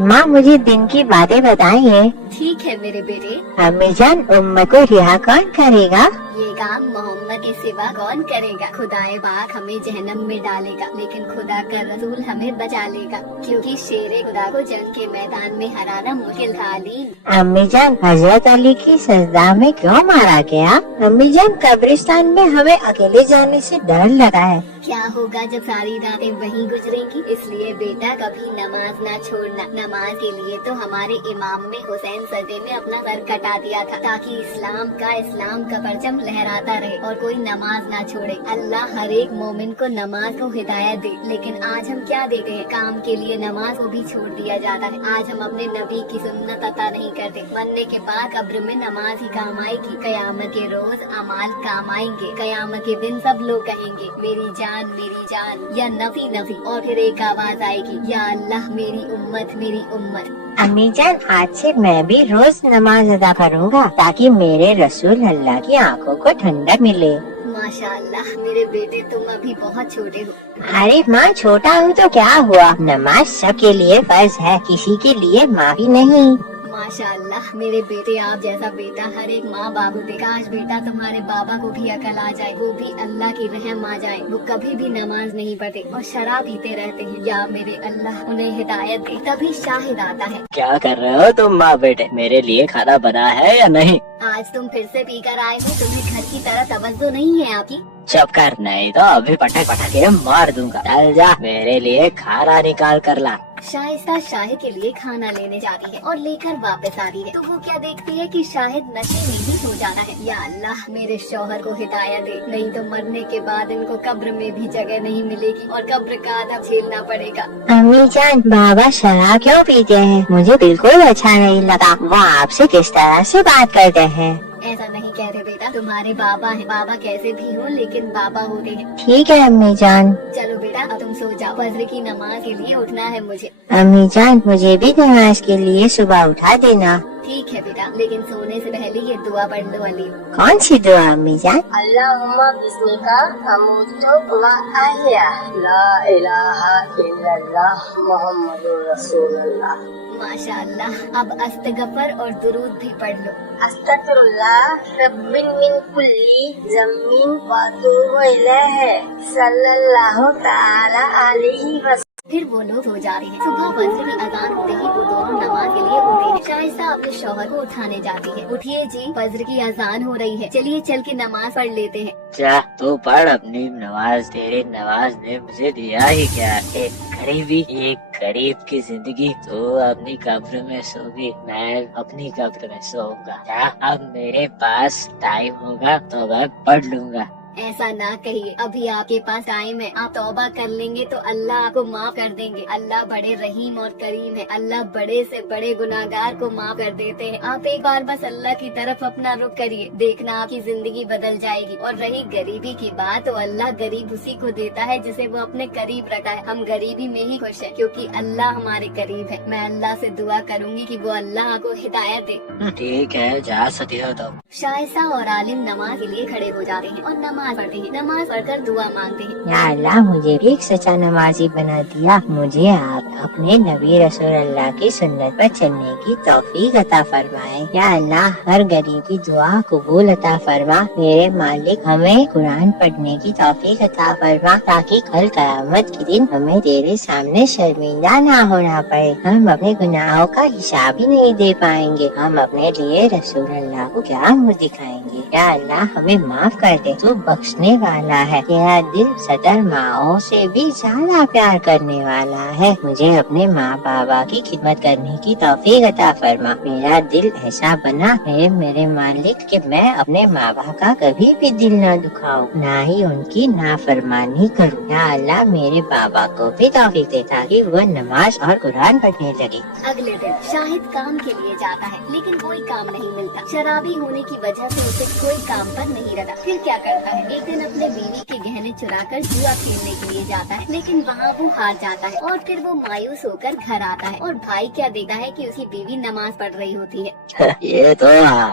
माँ मुझे दिन की बातें बताइए। ठीक है मेरे बेटे, अम्मी जान, उम्म को रिहा कौन करेगा? ये काम मोहम्मद के सिवा कौन करेगा? खुदाए पाक हमें जहन्नम में डालेगा, लेकिन खुदा का रसूल हमें बचा लेगा, क्योंकि शेरे खुदा को जंग के मैदान में हराना मुश्किल था। अलीम। अम्मी जान, हजरत अली की सजदा में क्यों मारा गया? अम्मी जान, कब्रिस्तान में हमें अकेले जाने से डर लगा है। क्या होगा जब सारी रातें वहीं गुजरेंगी? इसलिए बेटा कभी नमाज ना छोड़ना। नमाज के लिए तो हमारे इमाम में हुसैन सजे में अपना सर कटा दिया था, ताकि इस्लाम का परचम लहराता रहे और कोई नमाज ना छोड़े। अल्लाह हर एक मोमिन को नमाज को हिदायत दे, लेकिन आज हम क्या देते हैं? काम के लिए नमाज को भी छोड़ दिया जाता है। आज हम अपने नबी की सुन्नत अता नहीं करते। मरने के बाद कब्र में नमाज ही काम आएगी। कयामत के रोज अमाल काम आएंगे। कयामत के दिन सब लोग कहेंगे मेरी जान या नफी नफी, और फिर एक आवाज आएगी, या अल्लाह मेरी उम्मत। अम्मी जान, आज से मैं भी रोज नमाज अदा करूँगा, ताकि मेरे रसूल अल्लाह की आंखों को ठंडक मिले। माशाअल्लाह मेरे बेटे, तुम अभी बहुत छोटे हो। अरे माँ, छोटा हूँ तो क्या हुआ? नमाज सबके लिए फर्ज है, किसी के लिए माफी नहीं। माशाअल्लाह मेरे बेटे, आप जैसा बेटा हर एक माँ बाप को देखा। आज बेटा तुम्हारे बाबा को भी अकल आ जाए, वो भी अल्लाह की रहम आ जाए। वो कभी भी नमाज नहीं पढ़ते और शराब पीते रहते हैं। या मेरे अल्लाह उन्हें हिदायत दे, तभी शाहिद आता है। क्या कर रहे हो तुम माँ बेटे? मेरे लिए खाना बना है या नहीं? आज तुम फिर से पीकर आए हो, तुम्हें घर की तरह तवज्जो नहीं है आपकी? चुप कर, नहीं तो अभी पटक के मार दूंगा। चल जा, मेरे लिए खाना निकाल कर ला। शाइस्ता शाहिद के लिए खाना लेने जाती है और लेकर वापस आ रही है, तो वो क्या देखती है कि शाहिद नशे में ही सो जाना है। या अल्लाह मेरे शौहर को हिदायत दे, नहीं तो मरने के बाद इनको कब्र में भी जगह नहीं मिलेगी और कब्र का अदब झेलना पड़ेगा। अम्मी जान, बाबा शराब क्यों पीते हैं? मुझे बिल्कुल अच्छा नहीं लगा। वो आपसे किस तरह से बात करते हैं? ऐसा नहीं कहते बेटा, तुम्हारे बाबा हैं। बाबा कैसे भी हो, लेकिन बाबा होते हैं। ठीक है अम्मी जान। चलो बेटा, अब तुम सो जाओ, फजर की नमाज के लिए उठना है मुझे। अम्मी जान, मुझे भी नमाज के लिए सुबह उठा देना। ठीक है बेटा, लेकिन सोने से पहले ये दुआ पढ़ लो। अली। कौन सी दुआ अम्मी जान? अल्लाहुम्मा बिस्मिका अमूतु व अहया, ला इलाहा इल्लल्लाह मुहम्मदुर रसूलुल्लाह। माशाअल्लाह, अब अस्तगफर और दुरूद भी पढ़ लो। अस्तगफिरुल्लाह रब्बिन मिन कुल्ली ज़म्बिन व अतूबु इलैहि सल्लल्लाहु तआला अलैहि वसल्लम। फिर वो लोग हो जा रहे हैं। सुबह फजर की अजान होते ही वो दोनों नमाज के लिए उठे हैं। शाइस्ता अपने शौहर को उठाने जाती है। उठिए जी, फजर की अजान हो रही है, चलिए चल के नमाज पढ़ लेते हैं। जा तू पढ़ अपनी नमाज, तेरी नमाज ने मुझे दिया ही क्या? एक गरीब की जिंदगी। तो अपनी कब्र में सोगी, मैं अपनी कब्र में सोऊंगा। क्या अब मेरे पास टाइम होगा तो मैं पढ़ लूंगा। ऐसा ना कहिए, अभी आपके पास टाइम है। आप तौबा कर लेंगे तो अल्लाह आपको माफ कर देंगे। अल्लाह बड़े रहीम और करीम है। अल्लाह बड़े से बड़े गुनाहगार को माफ कर देते हैं। आप एक बार बस अल्लाह की तरफ अपना रुख करिए, देखना आपकी जिंदगी बदल जाएगी। और रही गरीबी की बात, तो अल्लाह गरीब उसी को देता है जिसे वो अपने करीब रखा है। हम गरीबी में ही खुश है, क्योंकि अल्लाह हमारे करीब है। मैं अल्लाह से दुआ करूंगी कि वो अल्लाह को हिदायत दे। ठीक है, जा सकती हो तुम। शाइस्ता और आलिम नमाज के लिए खड़े हो जाते हैं और नमाज पढ़ते हैं। नमाज पढ़कर दुआ मांगते हैं। या अल्लाह, मुझे भी एक सच्चा नमाजी बना दिया। मुझे आप अपने नबी रसूल अल्लाह की सुन्नत पर चलने की तौफीक अता फरमाए। या अल्लाह, हर गरीब की दुआ कबूल अता फरमा। मेरे मालिक, हमें कुरान पढ़ने की तौफीक अता फरमा, ताकि कल क़यामत के दिन हमें तेरे सामने शर्मिंदा ना होना पड़े। हम अपने गुनाहों का हिसाब ही नहीं दे पाएंगे। हम अपने लिए रसूल अल्लाह को क्या मुँह दिखाएंगे? या अल्लाह, हमें माफ कर दे, तू बख्शने वाला है। तेरा दिल सदर माओ से भी ज्यादा प्यार करने वाला है। मुझे अपने माँ बाबा की खिदमत करने की तौफीक अता फरमा। मेरा दिल ऐसा बना है मेरे मालिक कि मैं अपने माँ बाप का कभी भी दिल न दुखाऊं, ना ही उनकी नाफरमानी करूँ। या अल्लाह, मेरे बाबा को भी तौफीक दे, ताकि वो नमाज और कुरान पढ़ने लगे। अगले दिन शाहिद काम के लिए जाता है, लेकिन कोई काम नहीं मिलता। शराबी होने की वजह से उसे कोई काम पर नहीं रखा। फिर क्या करता है, एक दिन अपने बीवी के गहने चुराकर जुआ खेलने के लिए जाता है, लेकिन वहाँ वो हार जाता है और फिर वो मायूस होकर घर आता है और भाई क्या देखता है कि उसकी बीवी नमाज पढ़ रही होती है। ये तो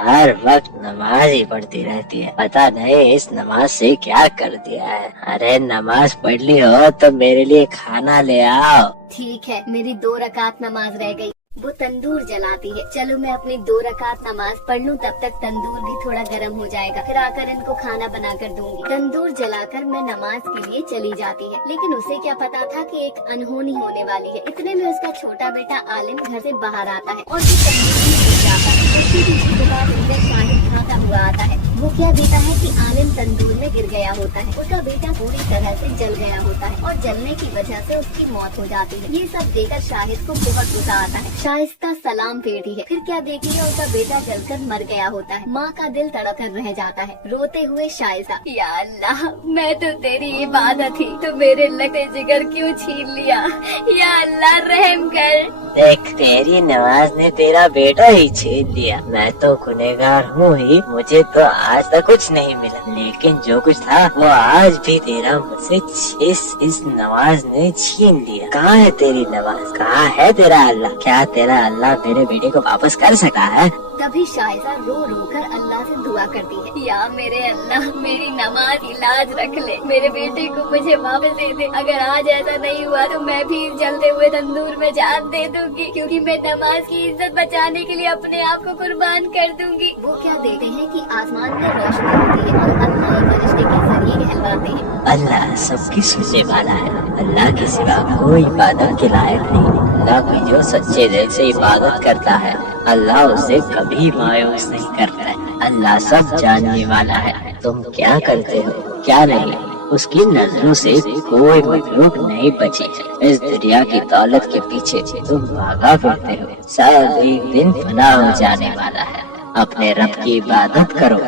हर वक्त नमाज ही पढ़ती रहती है, पता नहीं इस नमाज से क्या कर दिया है। अरे नमाज पढ़ ली हो तो मेरे लिए खाना ले आओ। ठीक है, मेरी 2 रकात नमाज रह गई। वो तंदूर जलाती है। चलो मैं अपनी 2 रकात नमाज पढ़ लूं, तब तक तंदूर भी थोड़ा गर्म हो जाएगा, फिर आकर इनको खाना बना कर दूंगी। तंदूर जलाकर मैं नमाज के लिए चली जाती है, लेकिन उसे क्या पता था कि एक अनहोनी होने वाली है। इतने में उसका छोटा बेटा आलिम घर से बाहर आता है और वो तंदूर में गिर जाता है। उसकी पीछे के बाद अंदर शाहिद भागा हुआ आता है। वो क्या देखता है कि आलिम तंदूर में गिर गया होता है। उसका बेटा पूरी तरह से जल गया होता है और जलने की वजह से उसकी मौत हो जाती है। ये सब देखकर शाहिद को बहुत गुस्सा आता है। शाइस्ता सलाम फेरती है, फिर क्या देखती है उसका बेटा जलकर मर गया होता है। माँ का दिल तड़प कर रह जाता है। रोते हुए शाइस्ता, या अल्लाह, मैं तो तेरी इबादत थी, तो मेरे लगे जिगर क्यों छीन लिया? या अल्लाह रहम कर। देख तेरी नमाज ने तेरा बेटा ही छीन लिया। मैं तो गुनहगार हूँ ही, मुझे तो आज तक कुछ नहीं मिला, लेकिन जो कुछ था वो आज भी तेरा मुझसे इस नमाज ने छीन लिया। कहाँ है तेरी नमाज? कहाँ है तेरा अल्लाह? क्या तेरा अल्लाह मेरे बेटे को वापस कर सकता है? तभी शाइजा रो रो कर अल्लाह से दुआ करती है, या मेरे अल्लाह, मेरी नमाज की लाज रख ले, मेरे बेटे को मुझे वापस दे दे। अगर आज ऐसा नहीं हुआ तो मैं भी जलते हुए तंदूर में जान दे दूंगी, क्योंकि मैं नमाज की इज्जत बचाने के लिए अपने आप को कुर्बान कर दूंगी। वो क्या देखते हैं कि आसमान में रोशनी होती है और अल्लाह एक फरिश्ते के जरिए कहलवाते हैं। अल्लाह सबकी सुनने वाला है, अल्लाह के सिवा कोई इबादत के लायक नहीं। अल्लाह की जो सच्चे दिल से इबादत करता है, अल्लाह उसे कभी मायूस नहीं करता है। अल्लाह सब जानने वाला है, तुम क्या करते हो क्या नहीं, उसकी नजरों से कोई मखलूक नहीं बची। इस दुनिया की दौलत के पीछे तुम भागा फिरते हो, सब एक दिन फना हो जाने वाला है। अपने रब की इबादत करो।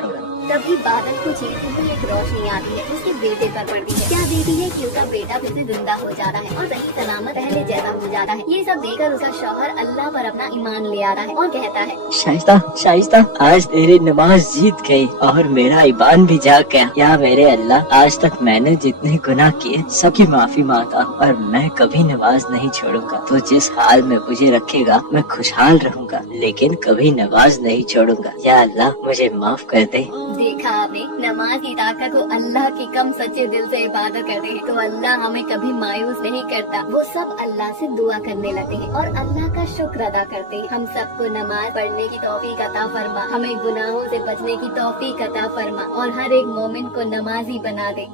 तभी बादल को चीरती हुई एक रोशनी आती है, उसके बेटे पर पड़ती है। क्या देखती है कि उसका बेटा फिर से जिंदा हो जाता है और सही सलामत पहले जैसा हो जाता है। ये सब देखकर उसका शौहर अल्लाह पर अपना ईमान ले आता है और कहता है, शाइस्ता, शाइस्ता, आज तेरी नमाज जीत गई और मेरा ईमान भी जाग गया। या मेरे अल्लाह, आज तक मैंने जितने गुनाह किए सबकी माफी मांगता और मैं कभी नमाज नहीं छोड़ूंगा। तो जिस हाल में मुझे रखेगा मैं खुशहाल रहूंगा, लेकिन कभी नमाज नहीं छोड़ूंगा। या अल्लाह मुझे माफ कर दे। देखा आपने, नमाज की ताकत को अल्लाह की कम सच्चे दिल से इबादत करते हैं तो अल्लाह हमें कभी मायूस नहीं करता। वो सब अल्लाह से दुआ करने लगते हैं और अल्लाह का शुक्र अदा करते हैं। हम सबको नमाज पढ़ने की तौफीक अता फरमा, हमें गुनाहों से बचने की तौफीक अता फरमा और हर एक मोमिन को नमाजी बना दे।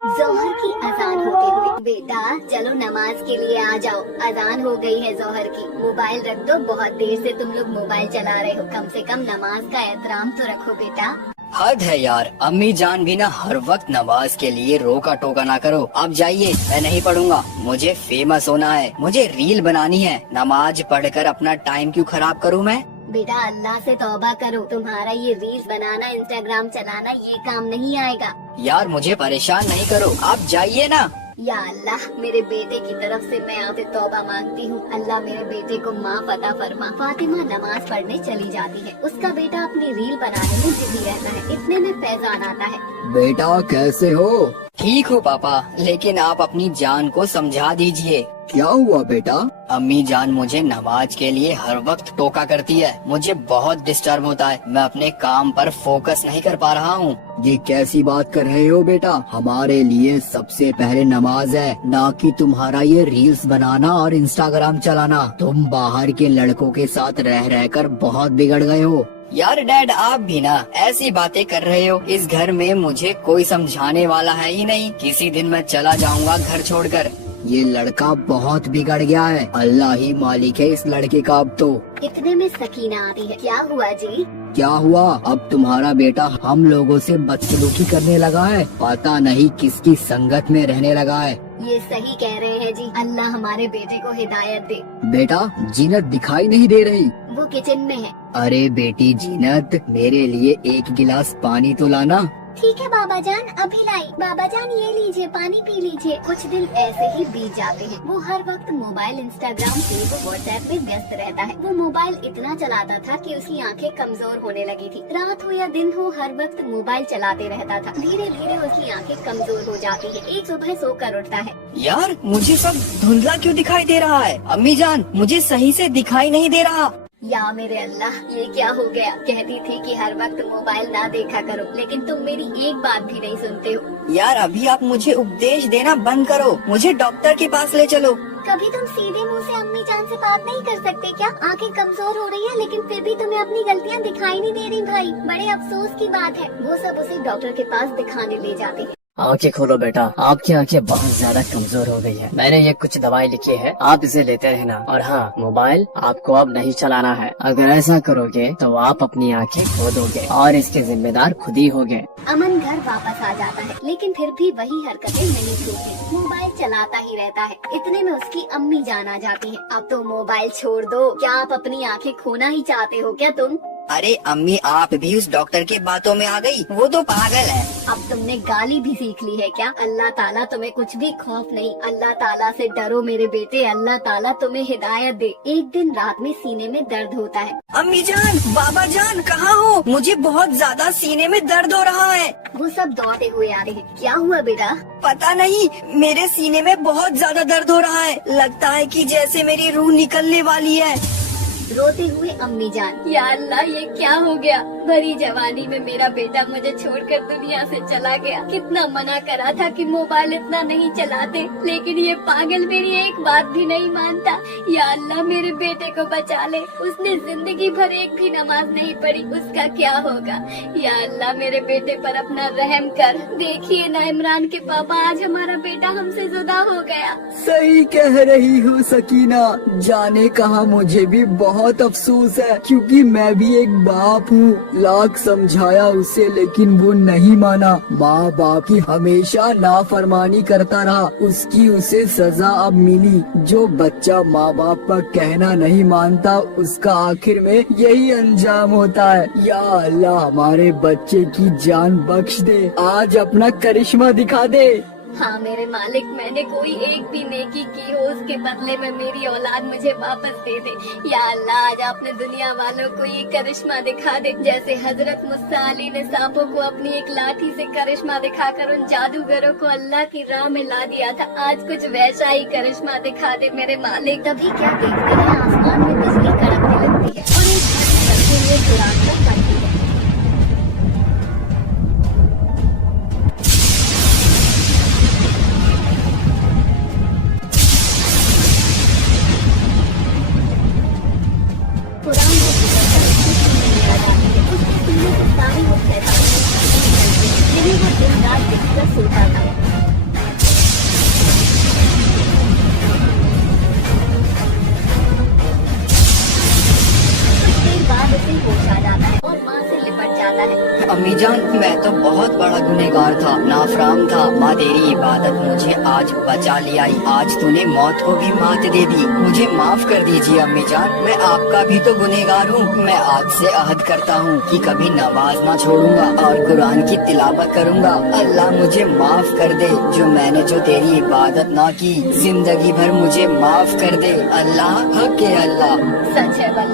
जोहर की अजान होते हुए, बेटा चलो नमाज के लिए आ जाओ, अजान हो गई है जोहर की। मोबाइल रख दो, बहुत देर से तुम लोग मोबाइल चला रहे हो, कम से कम नमाज का एहतराम तो रखो बेटा। हद है यार, अम्मी जान भी ना हर वक्त नमाज के लिए रोका टोका ना करो। आप जाइए, मैं नहीं पढ़ूंगा, मुझे फेमस होना है, मुझे रील बनानी है। नमाज पढ़कर अपना टाइम क्यों खराब करूं मैं? बेटा अल्लाह से तौबा करो, तुम्हारा ये रील्स बनाना, इंस्टाग्राम चलाना ये काम नहीं आएगा। यार मुझे परेशान नहीं करो, आप जाइए ना। या अल्लाह, मेरे बेटे की तरफ से मैं आपसे तौबा मांगती हूँ। अल्लाह मेरे बेटे को माफ अता फरमा। फातिमा नमाज पढ़ने चली जाती है, उसका बेटा अपनी रील बनाने में बिजी रहता है। इतने में फैजान आता है। बेटा कैसे हो? ठीक हूँ पापा, लेकिन आप अपनी जान को समझा दीजिए। क्या हुआ बेटा? अम्मी जान मुझे नमाज के लिए हर वक्त टोका करती है, मुझे बहुत डिस्टर्ब होता है, मैं अपने काम पर फोकस नहीं कर पा रहा हूँ। ये कैसी बात कर रहे हो बेटा? हमारे लिए सबसे पहले नमाज है, ना कि तुम्हारा ये रील्स बनाना और इंस्टाग्राम चलाना। तुम बाहर के लड़कों के साथ रह रहकर बहुत बिगड़ गए हो। यार डैड, आप भी ना ऐसी बातें कर रहे हो। इस घर में मुझे कोई समझाने वाला है ही नहीं, किसी दिन मैं चला जाऊंगा घर छोड़कर। ये लड़का बहुत बिगड़ गया है, अल्लाह ही मालिक है इस लड़के का अब तो। इतने में सकीना आती है। क्या हुआ जी? क्या हुआ? अब तुम्हारा बेटा हम लोगों से बदसलूकी करने लगा है, पता नहीं किसकी संगत में रहने लगा है। ये सही कह रहे हैं जी, अल्लाह हमारे बेटे को हिदायत दे। बेटा जीनत दिखाई नहीं दे रही। वो किचन में है। अरे बेटी जीनत, मेरे लिए एक गिलास पानी तो लाना। ठीक है बाबा जान, अभी लाई। बाबा जान ये लीजिए, पानी पी लीजिए। कुछ दिन ऐसे ही बीत जाते हैं। वो हर वक्त मोबाइल, इंस्टाग्राम, फेसबुक, व्हाट्सएप में व्यस्त रहता है। वो मोबाइल इतना चलाता था कि उसकी आंखें कमजोर होने लगी थी। रात हो या दिन हो, हर वक्त मोबाइल चलाते रहता था। धीरे धीरे उसकी आंखें कमजोर हो जाती है। एक सुबह सोकर उठता है। यार मुझे सब धुंधला क्यों दिखाई दे रहा है? अम्मी जान मुझे सही से दिखाई नहीं दे रहा। या मेरे अल्लाह, ये क्या हो गया? कहती थी कि हर वक्त मोबाइल ना देखा करो, लेकिन तुम मेरी एक बात भी नहीं सुनते हो। यार अभी आप मुझे उपदेश देना बंद करो, मुझे डॉक्टर के पास ले चलो। कभी तुम सीधे मुंह से अम्मी जान से बात नहीं कर सकते क्या? आंखें कमजोर हो रही है, लेकिन फिर भी तुम्हें अपनी गलतियाँ दिखाई नहीं दे रही भाई। बड़े अफसोस की बात है। वो सब उसे डॉक्टर के पास दिखाने ले जाते हैं। आंखें खोलो बेटा, आपकी आंखें बहुत ज्यादा कमजोर हो गई है। मैंने ये कुछ दवाई लिखी है, आप इसे लेते रहना। और हाँ, मोबाइल आपको अब नहीं चलाना है। अगर ऐसा करोगे तो आप अपनी आंखें खो दोगे और इसके जिम्मेदार खुद ही होगे। अमन घर वापस आ जाता है, लेकिन फिर भी वही हरकतें नहीं छूटती। मोबाइल चलाता ही रहता है। इतने में उसकी अम्मी जान आ जाती है। अब तो मोबाइल छोड़ दो। क्या आप अपनी आंखें खोना ही चाहते हो क्या तुम? अरे अम्मी आप भी उस डॉक्टर की बातों में आ गई, वो तो पागल है। अब तुमने गाली भी सीख ली है क्या? अल्लाह ताला तुम्हें कुछ भी खौफ नहीं। अल्लाह ताला से डरो मेरे बेटे। अल्लाह ताला तुम्हें हिदायत दे। एक दिन रात में सीने में दर्द होता है। अम्मी जान, बाबा जान कहाँ हो? मुझे बहुत ज्यादा सीने में दर्द हो रहा है। वो सब दौड़ते हुए आ रहे हैं। क्या हुआ बेटा? पता नहीं, मेरे सीने में बहुत ज्यादा दर्द हो रहा है। लगता है कि जैसे मेरी रूह निकलने वाली है। रोते हुए अम्मी जान, या अल्लाह ये क्या हो गया? भरी जवानी में मेरा बेटा मुझे छोड़कर दुनिया से चला गया। कितना मना करा था कि मोबाइल इतना नहीं चलाते, लेकिन ये पागल मेरी एक बात भी नहीं मानता। या अल्लाह मेरे बेटे को बचा ले। उसने जिंदगी भर एक भी नमाज नहीं पढ़ी, उसका क्या होगा? या अल्लाह मेरे बेटे पर अपना रहम कर। देखिए ना इमरान के पापा, आज हमारा बेटा हमसे जुदा हो गया। सही कह रही हो सकीना, जाने कहा मुझे भी बहुत अफसोस है, क्योंकि मैं भी एक बाप हूँ। लाख समझाया उसे लेकिन वो नहीं माना। माँ बाप की हमेशा नाफरमानी करता रहा, उसकी उसे सजा अब मिली। जो बच्चा माँ बाप का कहना नहीं मानता, उसका आखिर में यही अंजाम होता है। या अल्लाह हमारे बच्चे की जान बख्श दे, आज अपना करिश्मा दिखा दे। हाँ मेरे मालिक, मैंने कोई एक भी नेकी की हो, उसके बदले में मेरी औलाद मुझे वापस दे दे। या अल्लाह आज आपने दुनिया वालों को ये करिश्मा दिखा दे, जैसे हजरत मुसा अली ने सांपों को अपनी एक लाठी से करिश्मा दिखाकर उन जादूगरों को अल्लाह की राह में ला दिया था। आज कुछ वैसा ही करिश्मा दिखा दे मेरे मालिक। तभी क्या देखते हैं, आसमान में बिजली कड़कने लगती है और एक चलते हुए बुराक तक करती है। सोता था। देर बाद उसे होश आ जाता है और माँ से लिपट जाता है। अम्मी जान, मैं तो बहुत बड़ा गुनहगार था, नाफराम था। माँ तेरी इबादत मुझे आज बचा ले आई। आज तूने मौत को भी मात दे दी। मुझे माफ कर दीजिए अम्मी जान, मैं आपका भी तो गुनहगार हूँ। मैं आज से अहद करता हूँ कि कभी नमाज ना छोड़ूंगा और कुरान की तिलावत करूँगा। अल्लाह मुझे माफ कर दे, जो मैंने जो तेरी इबादत ना की, जिंदगी भर मुझे माफ कर दे। अल्लाह हक है अल्लाह। सच है वल्लाह।